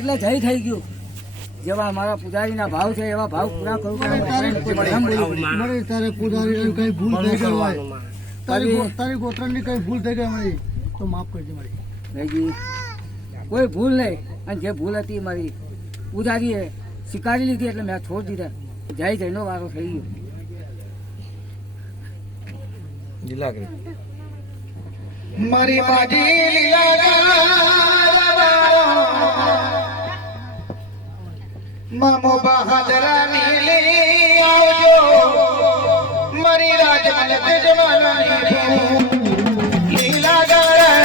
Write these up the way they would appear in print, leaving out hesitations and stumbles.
એટલે જય થઈ ગયું. જેવા મારા પૂજારીના ભાવ છે એવા ભાવ પૂરા કરું. તારે પૂજારી કઈ ભૂલ થઈ ગઈ હોય, તારી ગોત્રની કઈ ભૂલ થઈ ગઈ મારી તો માફ કરજે મારી ભાઈજી. કોઈ ભૂલ નહીં, અને જે ભૂલ હતી મારી પૂજારીએ સ્વીકારી લીધી એટલે મેં છોડી દીધા. જય જયનો વારો થઈ ગયો. મારી બાજી મામો બહાદરા નીલી આવજો મારી રાજમલ જમાનાની લીલા ગારા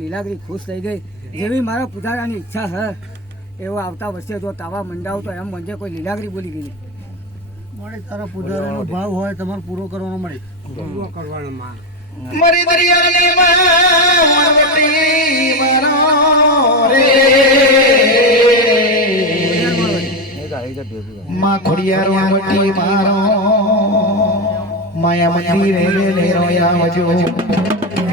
લીલા ખુશ થઈ ગઈ. જેવી મારા પૂજારાની ઈચ્છા છે એવો આવતા વર્ષે જો તાવા મંડાવ તો એમ મને કોઈ લીલાગરી બોલી ગઈ મળે. તારા પૂજારીનો ભાવ હોય તમારે પૂરો કરવાનો મળે. પૂરો કરવાનો મારી દરિયાની મારો રે માં ખોડિયારો વટી મારો માયા મંદિરે લેરો આવજો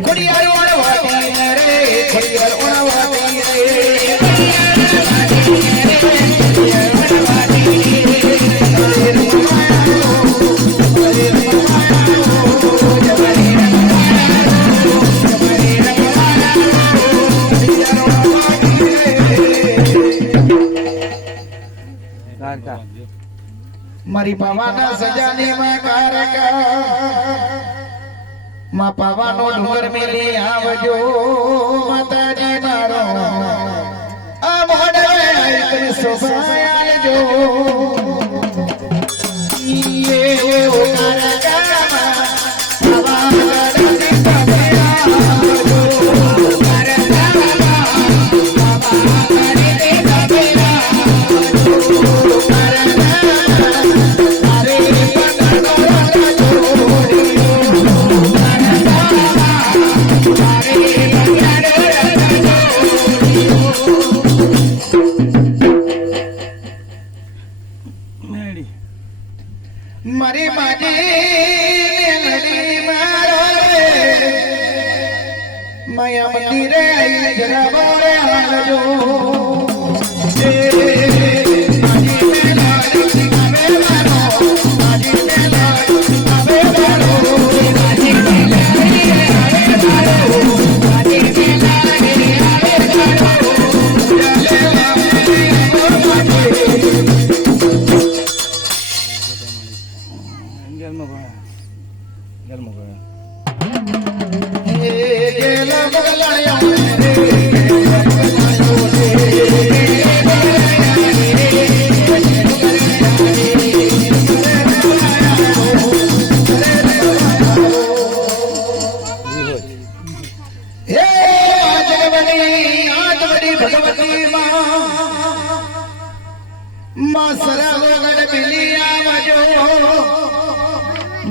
ખોડિયારો વટી રે ખોડિયારો વટી મારી પાવાના સજાની માં કારકા માં પાવાનો ડુંગર મેલી આવજો માતાજી મારો આ મોડે કરી સોભાયાજો ઈએ ઓ કારકા પાવાના ડુંગર મેલી આવજો કારકા પાવાના મારી માજી મારો માયા મંદિરે જરા બોલે આવજો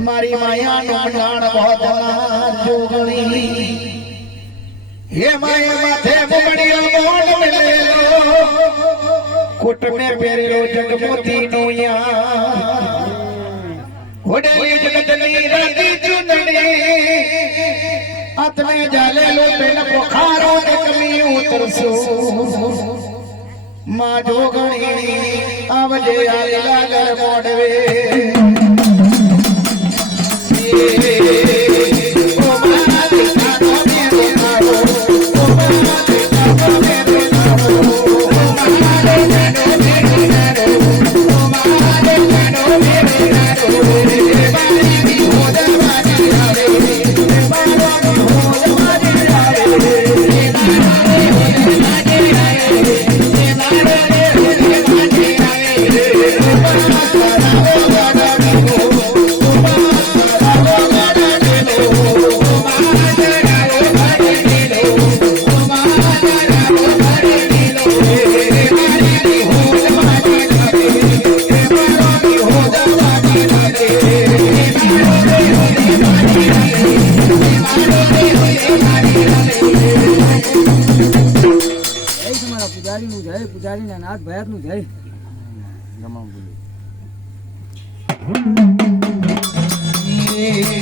મારી માયા નો મંડાણ બહોત જોગણી હે માયા માથે મુગડીઓ મોડ મિલેલો કોટ મે પહેરેલો જગમોતી નો યા હોડેલી જગતની રાતી ચુંદડી આત્મે જાલેલો પેન પોખારો કમી ઉતરસો માં જોગણી આવજે આલા ગર મોડવે પૂજારી નાથ ભયાત નું જય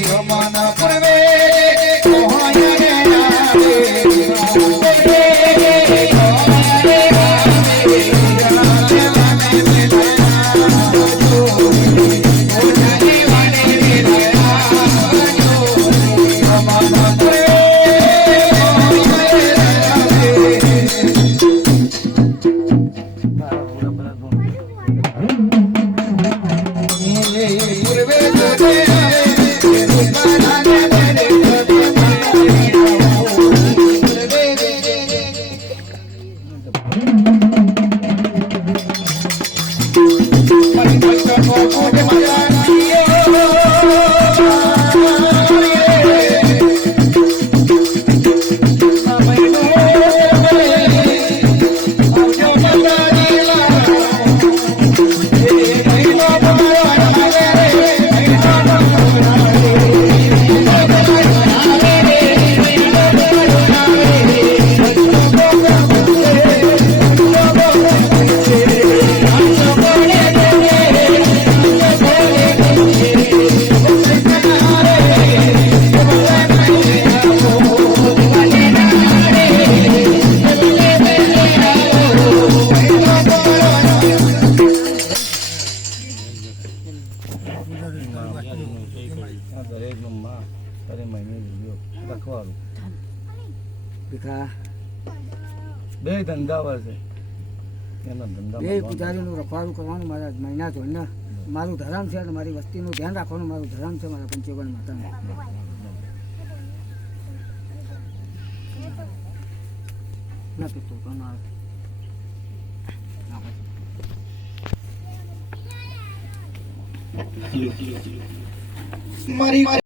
રમાના પૂર્વે ભીખા બે ધંધાવાર છે એના ધંધા બે પૂજારીનું રખવાડું કરવાનું મારા મહિના ધોઈને મારું ધર્મ છે અને મારી વસ્તીનું ધ્યાન રાખવાનું મારું ધર્મ છે મારા પંચોગણ માતાનું ના પીતો તો ના મારી